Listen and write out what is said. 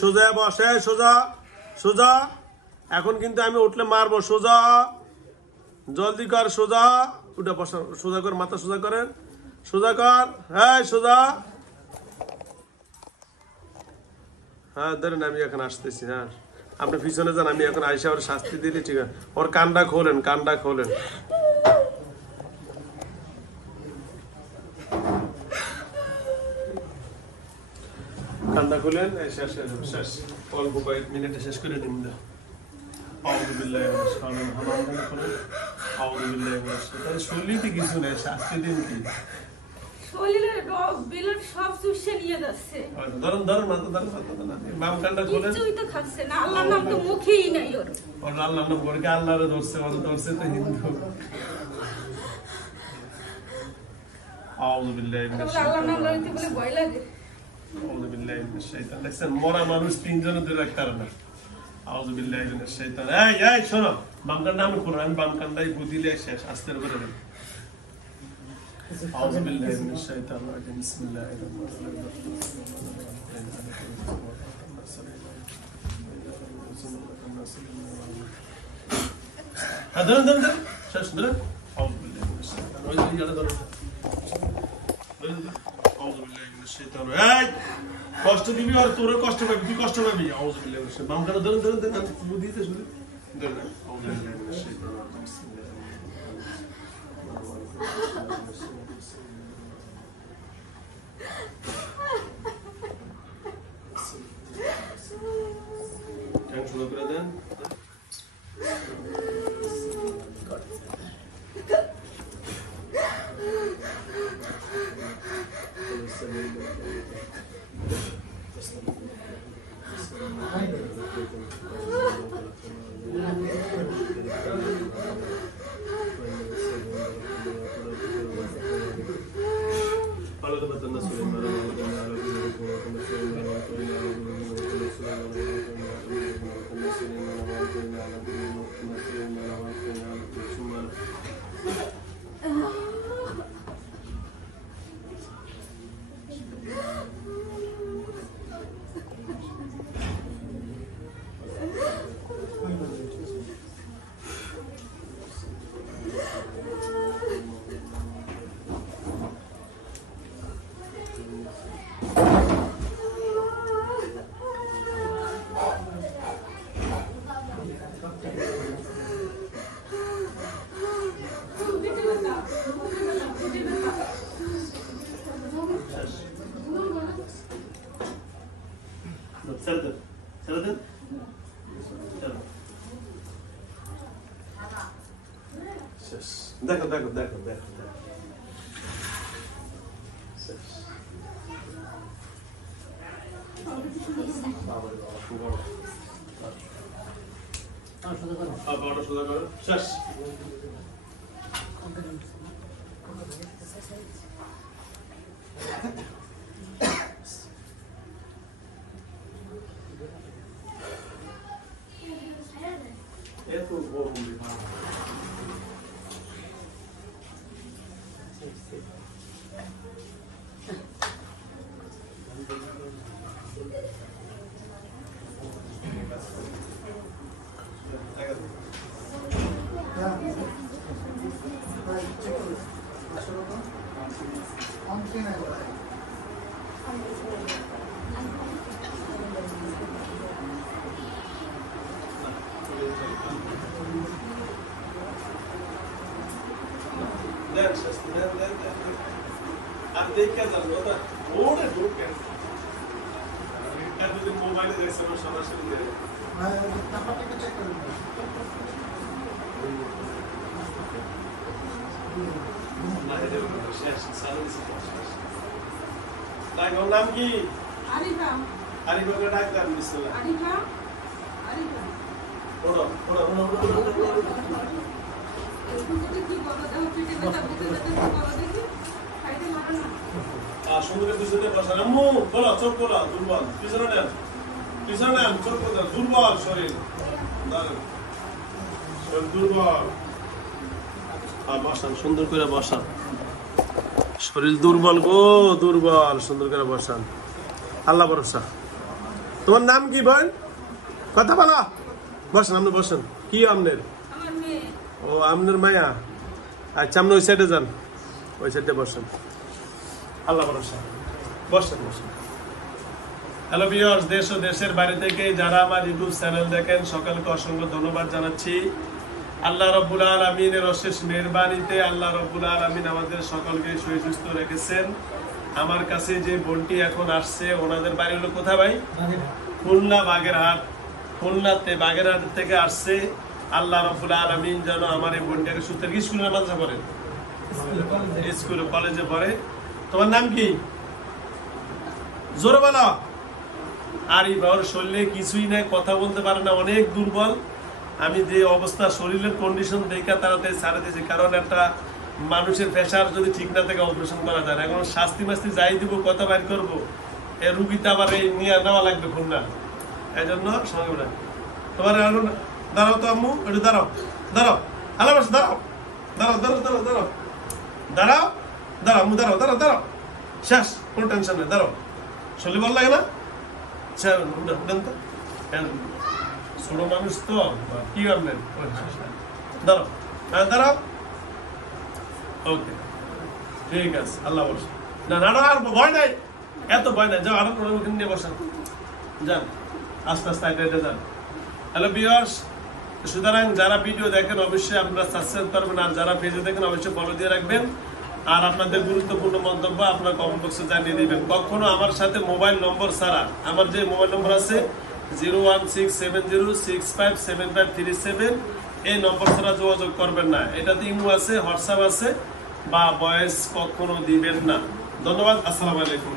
সোজা বসে, সোজা সোজা। এখন কিন্তু আমি উঠলে মারবো। সোজা, জলদি কর, সোজা উঠে বসা, সোজা কর, মাথা সোজা করেন, সোজা কর। হ্যাঁ সোজা। হ্যাঁ ধরেন আমি এখন আসতেছি। হ্যাঁ আপনি পিছনে যান, আমি এখন আইসা ওর শাস্তি দিলে ঠিক আছে। ওর কানটা খোলেন, কানটা খোলেন। কান্না খুলেন, শেষ শেষ, অল্প কয়েক মিনিটে শেষ করে দিন। শরীরে কিছু নেই, শাস্তি দিন কি ধরুন ধরুন বাম কানটা খোলেন। আল্লাহর নাম করে আল্লাহরে ধরছে, ধরছে তো হিন্দু। মরা মানুষ তিনজনে দূরে রাখতে পারে না। শোনো, বাম কানটা আমি খুললাম, আমি বাম কানটাই বুঝিলে শেষ, আস্তে করে দেন। ধরুন ধরুন ধরুন শেষ ধরুন। কষ্ট দিবি আর তোরও কষ্ট পাবি, তুই কষ্ট পাবি। বাম কাটা ধরুন ধরুন ধরুন, বুঝিতে শুধু ধরুন। শুরু করে দেন। দেখো দেখো দেখো দেখো সোজা করো, শেষ। এত গরম আর দেখে যাবো ওরে ঢুকে এতদিন মোবাইলে দেখছে আমার সরাসরি নাম কি? আরিফা ডাক্তার সুন্দর পিছনে বসা আম্মু বলো, চোখ বলো, দুর্বল পিছনে নেন, পিছনে নেন, চোখ বলো, দুর্বল শরীর দুর্বল। আর বসান, সুন্দর করে বসান, শরীর দুর্বল গো, দুর্বল। সুন্দর করে বসান, আল্লাহ ভরসা। তোমার নাম কি বোন? কথা বলো। বসেন, আপনি বসেন। কি আপনার? ও, আপনার মায়া। আচ্ছা, আপনি ওই সাইডে যান, ওই সাইডে বসেন। আল্লাহ ভরসা, বসেন বসেন। হ্যালো ভিউয়ার্স, দেশ ও দেশের বাইরে থেকে যারা আমার ইউটিউব চ্যানেল দেখেন সকলকে অসংখ্য ধন্যবাদ জানাচ্ছি। আল্লাহ রাব্বুল আলামিনের অশেষ মেহেরবানিতে আল্লাহ রাব্বুল আলামিন আমাদের সকলকে সুস্থ রেখেছেন। আমার কাছে যে বোনটি এখন আসছে, ওনাদের বাড়ি হলো কোথায় ভাই? খুলনা বাগেরহাট। খুলনাতে বাগেরহাট থেকে আসছে। আল্লাহ রাব্বুল আলামিন যেন আমার এই বোনটাকে সুস্থ রেখে। স্কুলে মাদ্রাসা পড়ে? স্কুলে, কলেজে পড়ে। তোমার নাম কি? জোরে বলো। আর এই বাবার শরীরে কিছুই নাই, কথা বলতে পারে না, অনেক দুর্বল। আমি যে অবস্থা শরীরের কন্ডিশন দেখে তাড়াতাড়ি ছাড়ে দিয়েছি, কারণ একটা মানুষের প্রেশার যদি ঠিক না থাকে অপারেশন করা যায় না। এখন শাস্তি মাস্তি যাই দিব, কথা বাইর করবো, এ রুগীতে আবার এই নিয়ে নেওয়া লাগবে খুলনা। এই জন্য সঙ্গে না তোমার। দাঁড়াও তো আম্মু, একটু দাঁড়াও, দাঁড়াও, আল্লাহ দাঁড়াও, দাঁড়াও, দাঁড়াও, দাঁড়াও, দাঁড়াও, দাঁড়াও, দাঁড়াও, আম্মু দাঁড়াও, দাঁড়াও, দাঁড়াও, শেষ, কোনো টেনশন নেই, দাঁড়াও। শরীর ভালো লাগে না? উঠেন তো, ছোট মানুষ তো, কি করবেন? দাঁড়াও, দাঁড়াও, ওকে, ঠিক আছে, আল্লাহ বলছে। না না, আর ভয় নাই, এত ভয় নাই, যাও আরো ওখানে নিয়ে বসান, যান আস্তে আস্তে এটা যান। হ্যালো ভিউয়ার্স, সুতরাং যারা ভিডিও দেখেন অবশ্যই আপনারা সাবস্ক্রাইব করবেন, আর যারা পেজে দেখেন অবশ্যই ফলো দিয়ে রাখবেন, আর আপনাদের গুরুত্বপূর্ণ মন্তব্য আপনার কমেন্ট বক্সে জানিয়ে দিবেন। কখনো আমার সাথে মোবাইল নম্বর ছাড়া, আমার যে মোবাইল নম্বর আছে 01670657537, এই নম্বর ছাড়া যোগাযোগ করবেন না। এটাতে ইমো আছে, হোয়াটসঅ্যাপ আছে, বা ভয়েস কখনো দিবেন না। ধন্যবাদ, আসসালামু আলাইকুম।